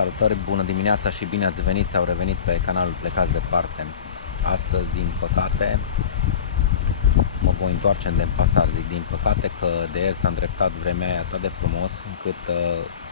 Salutări, bună dimineața și bine ați venit sau revenit pe canalul Plecați Departe. Astăzi, din păcate, mă voi întoarce în Denpasar. Zic din păcate că de ieri s-a îndreptat vremea aia atât de frumos încât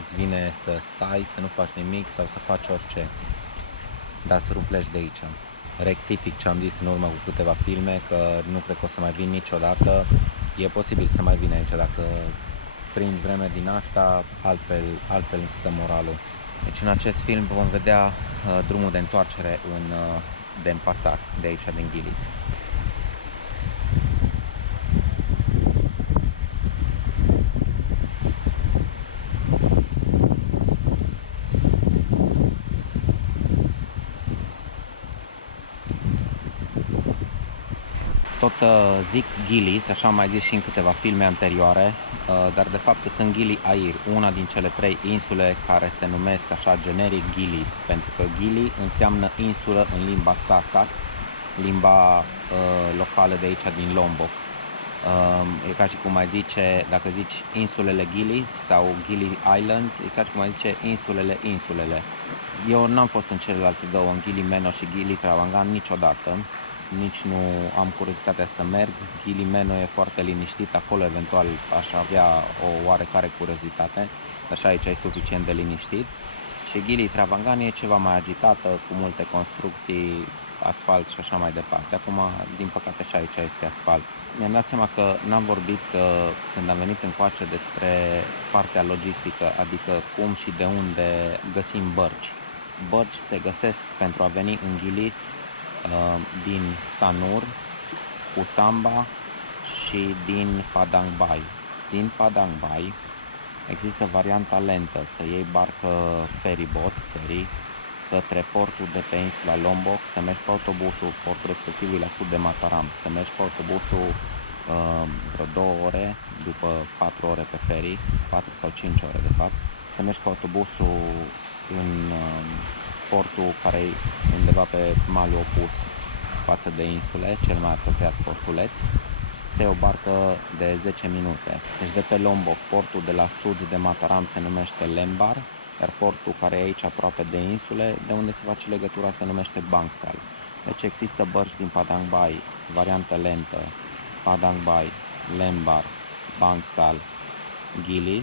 îți vine să stai, să nu faci nimic sau să faci orice, dar să nu pleci de aici. Rectific ce am zis în urmă cu câteva filme, că nu cred că o să mai vin niciodată. E posibil să mai vin aici dacă prind vreme din asta, altfel îmi stă moralul. Deci în acest film vom vedea drumul de întoarcere în Denpasar, de aici din Ghilis. Tot zic Ghilis, așa am mai zis și în câteva filme anterioare, dar de fapt sunt Gili Air, una din cele 3 insule care se numesc așa generic Ghilis, pentru că Gili înseamnă insulă în limba Sasak, limba locală de aici din Lombok. E ca și cum ai zice, dacă zici insulele Ghilis sau Gili Islands, e ca și cum ai zice insulele. Eu n-am fost în celelalte două, în Gili Meno și Gili Travangan, niciodată. Nici nu am curiozitatea să merg. Gili Meno e foarte liniștit, acolo eventual aș avea o oarecare curiozitate, așa aici e suficient de liniștit. Și Gili Travangan e ceva mai agitată, cu multe construcții, asfalt și așa mai departe. Acum, din păcate, și aici este asfalt. Mi-am dat seama că n-am vorbit când am venit încoace despre partea logistică, adică cum și de unde găsim bărci. Bărci se găsesc pentru a veni în Ghilis din Sanur, Usamba și din Padang Bai. Din Padang Bai există varianta lentă, să iei barcă ferry către portul de pe insula Lombok, să mergi pe autobusul, portul respectiv la sud de Mataram, să mergi pe autobusul vreo 2 ore, după 4 ore pe ferry, 4 sau 5 ore de fapt, să mergi pe autobusul în portul care e undeva pe malul opus față de insule, cel mai apropiat portuleț, să iei o barcă de 10 minute. Deci de pe Lombok, portul de la sud de Mataram se numește Lembar, iar portul care e aici aproape de insule, de unde se face legătura, se numește Bangsal. Deci există bărci din Padang Bai, variantă lentă, Padang Bai, Lembar, Bangsal, Gili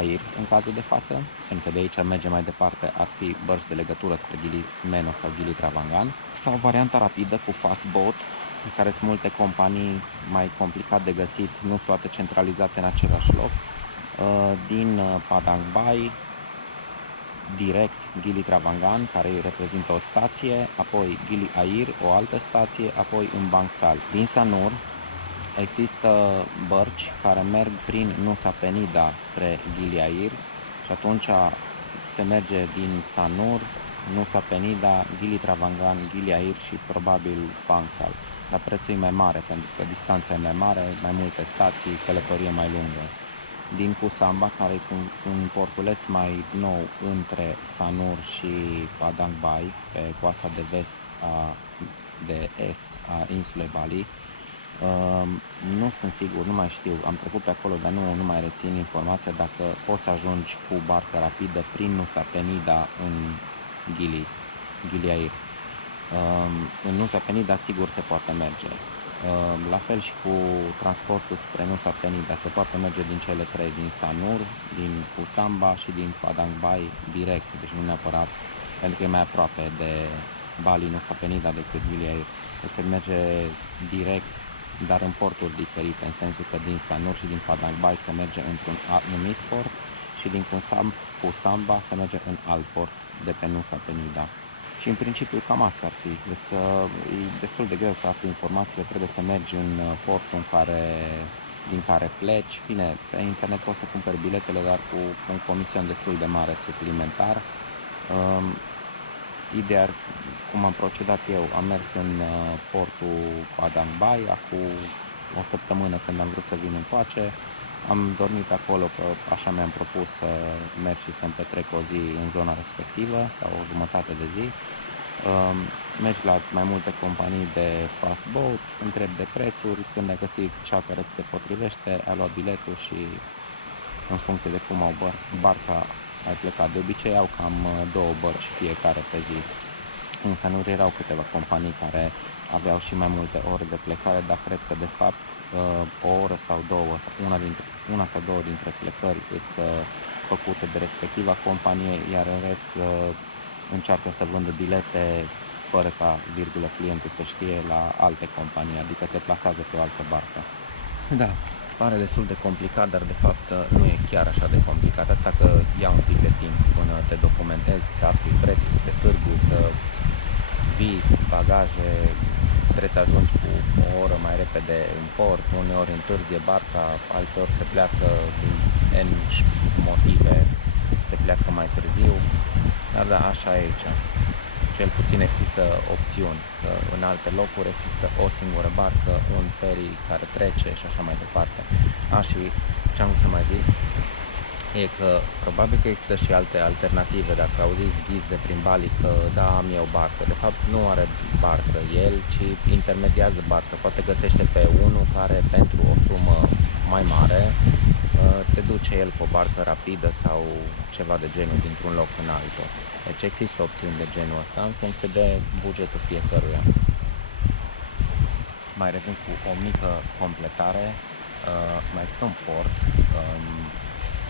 Air în cazul de față, pentru că de aici merge mai departe, ar fi bărci de legătură spre Gili Meno sau Gili Travangan, sau varianta rapidă cu fast boat, în care sunt multe companii, mai complicat de găsit, nu toate centralizate în același loc, din Padang Bai, direct Gili Travangan, care reprezintă o stație, apoi Gili Air, o altă stație, apoi în Bangsal. Din Sanur există bărci care merg prin Nusa Penida spre Gili Air și atunci se merge din Sanur, Nusa Penida, Gili Travangan, Gili Air și probabil Bangsal. Dar prețul e mai mare pentru că distanța e mai mare, mai multe stații, călătorie mai lungă. Din Usamba, care e un portuleț mai nou între Sanur și Padang Bai, pe coasta de est a insulei Bali. Nu sunt sigur, nu mai știu, am trecut pe acolo, dar nu mai rețin informația dacă poți să ajungi cu barcă rapidă prin Nusa Penida în Gili Air. În Nusa Penida sigur se poate merge. La fel și cu transportul spre Nusa Penida, se poate merge din cele 3, din Sanur, din Usamba și din Padang Bai direct, deci nu neapărat, pentru că e mai aproape de Bali, Nusa Penida decât Gili Air. Se merge direct, dar în porturi diferite, în sensul că din Sanur și din Padang Bai se merge într-un anumit port și din Usamba se merge în alt port de pe Nusa Penida. Și în principiu cam asta ar fi. Deci, e destul de greu să afli informațiile, trebuie să mergi în portul din care pleci. Bine, pe internet poți să cumperi biletele, dar cu un comision destul de mare suplimentar. Ideea, cum am procedat eu, am mers în portul Padang Bai acum o săptămână când am vrut să vin încoace. Am dormit acolo, că așa mi-am propus să merg și să-mi petrec o zi în zona respectivă, sau o jumătate de zi. Mergi la mai multe companii de fast boat, întrebi de prețuri, când ai găsit cea care ți se potrivește, ai luat biletul și în funcție de cum au barca ai plecat. De obicei au cam două bărci fiecare pe zi. Însă nu erau câteva companii care aveau și mai multe ore de plecare, dar cred că de fapt o oră sau două, una sau două dintre plecări sunt făcute de respectiva companie, iar în rest încearcă să vândă bilete fără ca, virgulă, clientul să știe la alte companii, adică se plasează pe o altă barcă. Da, pare destul de complicat, dar de fapt nu e chiar așa de complicat, asta că ia un pic de timp până te documentezi, să afli prețul, să te târgui, să vii bagaje, trebuie să ajungi cu o oră mai repede în port, uneori întârzie barca, alteori se pleacă din N motive, se pleacă mai târziu, dar da, așa e aici. Cel puțin există opțiuni, că în alte locuri există o singură barcă, un ferry care trece și așa mai departe. Și ce-am vrut să mai zic e că probabil că există și alte alternative. Dacă auziți ghizi de prin Bali că da, am eu barcă, de fapt nu are barcă el, ci intermediază barcă. Poate găsește pe unul care pentru o sumă mai mare te duce el cu o barcă rapidă sau ceva de genul dintr-un loc în altul. Deci există opțiuni de genul ăsta în funcție de bugetul fiecăruia. Mai revin cu o mică completare, mai există un port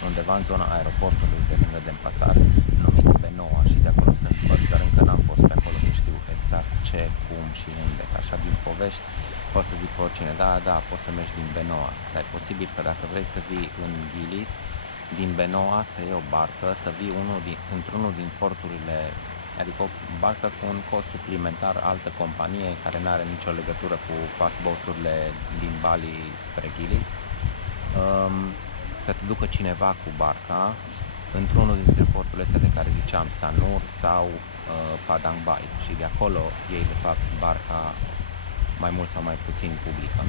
undeva în zona aeroportului de lângă Denpasar, numit Benoa, și de acolo sunt părți, dar încă n-am fost pe acolo să știu exact ce, cum și unde. Așa din povești pot să zic pe oricine, da, poți să mergi din Benoa, dar e posibil că dacă vrei să vii în Gili, din Benoa să iei o barcă, să vii într-unul din porturile, adică o barcă cu un cost suplimentar, altă companie care nu are nicio legătură cu fastboat-urile din Bali spre Gili, să te ducă cineva cu barca într-unul dintre porturile astea de care ziceam, Sanur sau Padang Bai, și de acolo iei de fapt barca mai mult sau mai puțin publică.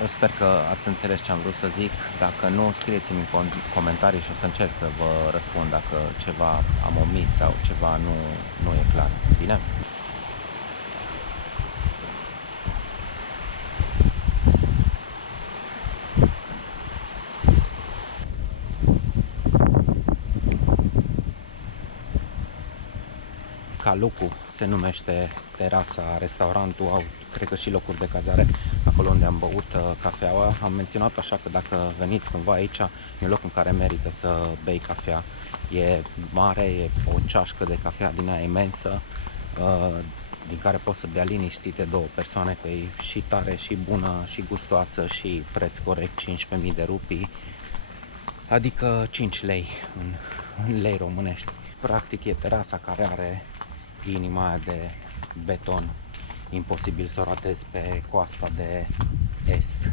Eu sper că ați înțeles ce am vrut să zic. Dacă nu, scrieți-mi în comentarii și o să încerc să vă răspund dacă ceva am omis sau ceva nu e clar. Bine? Calucu se numește terasa, restaurantul, au cred că și locuri de cazare acolo unde am băut cafeaua. Am menționat așa că dacă veniți cândva aici, e un loc în care merită să bei cafea. E mare, e o ceașcă de cafea din aia imensă, din care poți să bea liniștite două persoane, că e și tare, și bună, și gustoasă, și preț corect, 15.000 de rupii, adică 5 lei în lei românești. Practic e terasa care are inima aia de beton, imposibil să o ratezi pe coasta de est.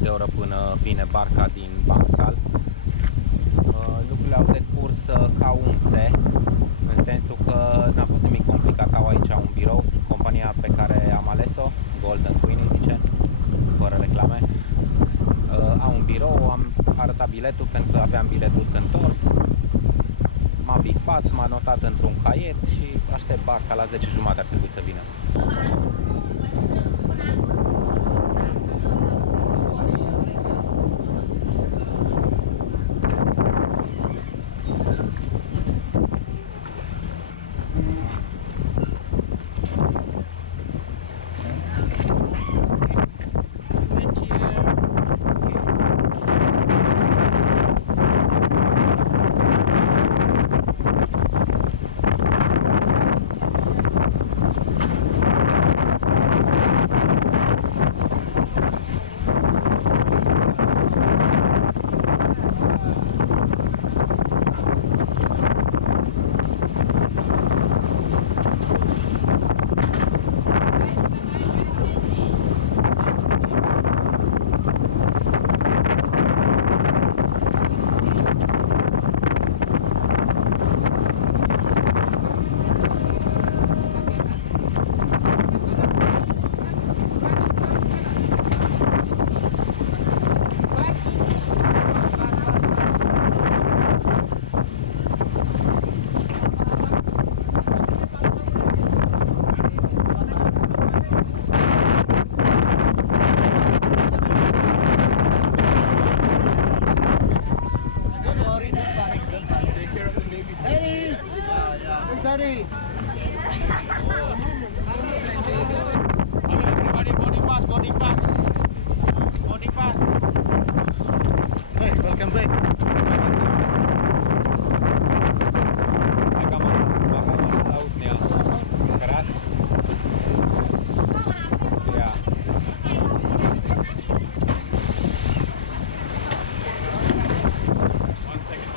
De oră până vine barca din Bangsal. Lucrurile au decurs ca unse, în sensul că n-a fost nimic complicat. Au aici un birou, compania pe care am ales-o, Golden Queen, zice, fără reclame. Au un birou, am arătat biletul pentru că aveam biletul întors. M-a bifat, m-a notat într-un caiet și aștept barca la 10:30 ar trebui să vină. Daddy! Hello everybody, boarding pass, boarding pass. Boarding pass. Hey, welcome back. Mega autnia. Teraz. Ja. One second.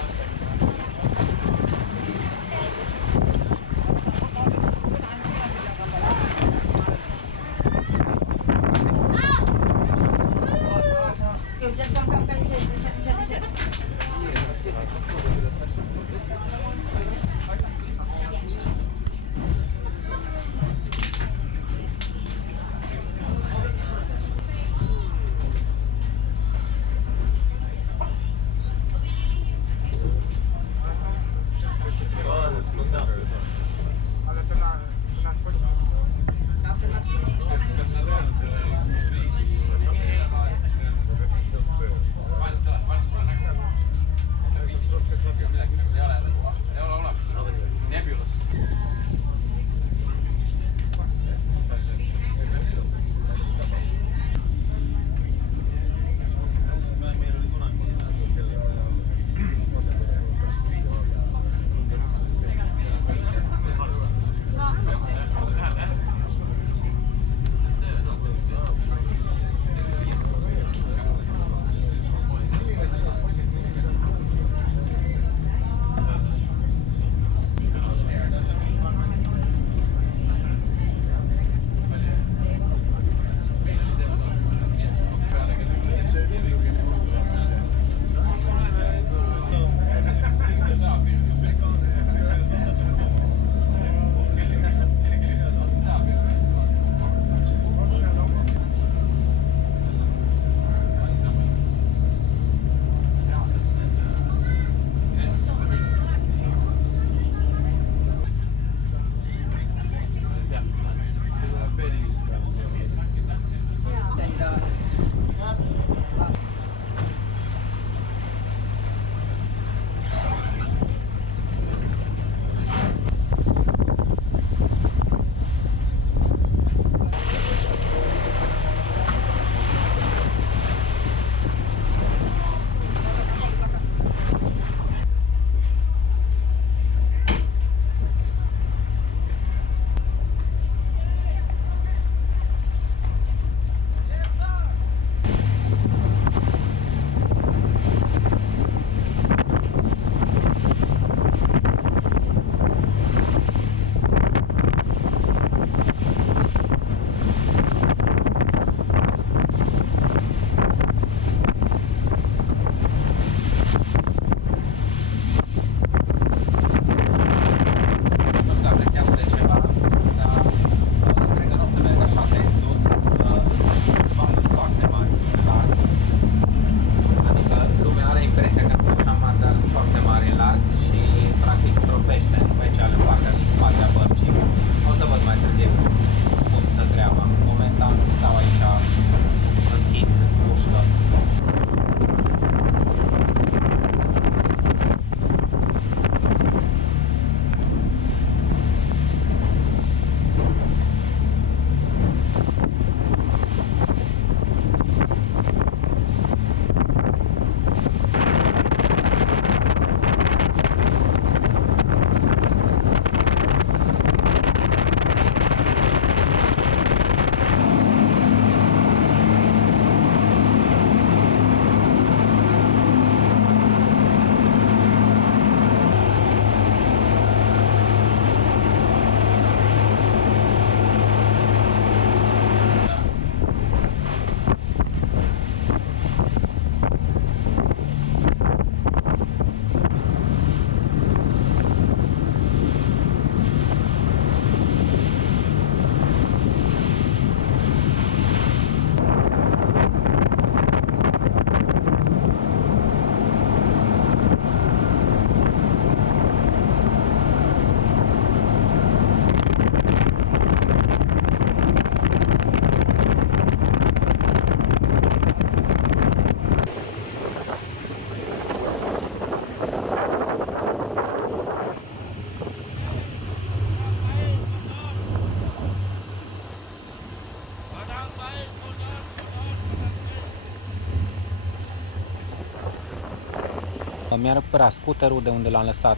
Mi-a recuperat scooterul de unde l-am lăsat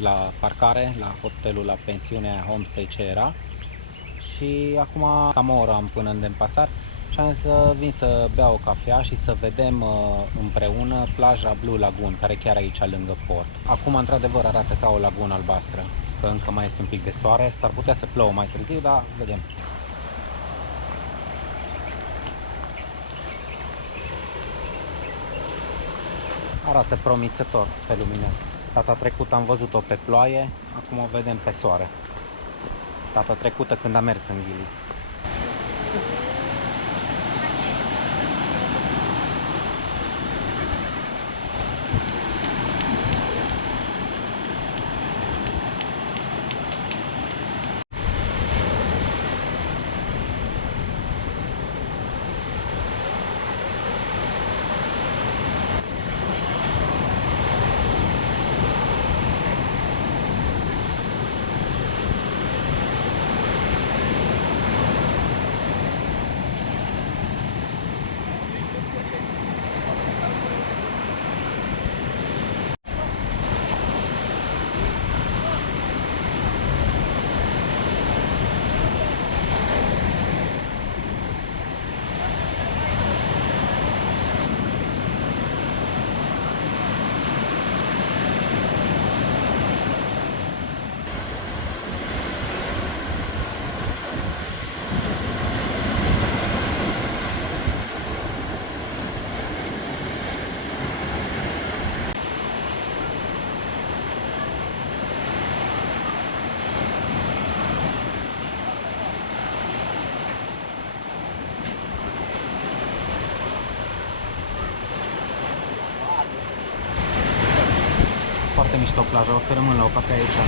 la parcare, la hotelul, la pensiunea Homestay ce era. Și acum cam o oră am până în Denpasar și am zis să vin să beau o cafea și să vedem împreună plaja Blue Lagoon, care chiar aici lângă port. Acum într-adevăr arată ca o lagună albastră, că încă mai este un pic de soare, s-ar putea să plouă mai târziu, dar vedem. Arată promițător pe lumină. Data trecută am văzut-o pe ploaie, acum o vedem pe soare. Data trecută când am mers în Gili. Foarte mișto plaja, o să rămân la o cafea aici.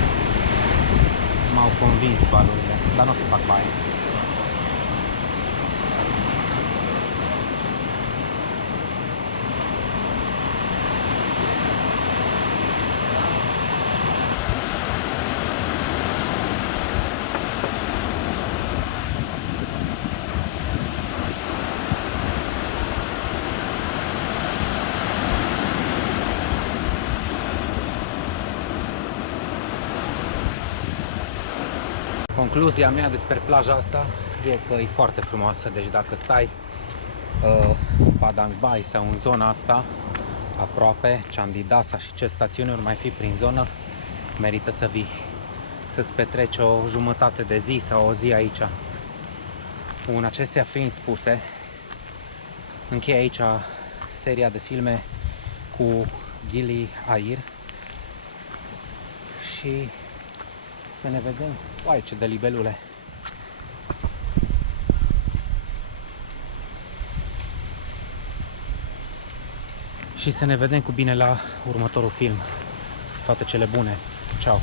M-au convins valurile, dar nu o să fac baie. Concluzia mea despre plaja asta e că e foarte frumoasă, deci dacă stai în Padang Bai sau în zona asta, aproape, Chandidasa și ce stațiuni ori mai fi prin zonă, merită să vii, să-ți petreci o jumătate de zi sau o zi aici. Bun, acestea fiind spuse, închei aici seria de filme cu Gili Air și să ne vedem. Uai, ce de libelule! Și să ne vedem cu bine la următorul film. Toate cele bune! Ciao!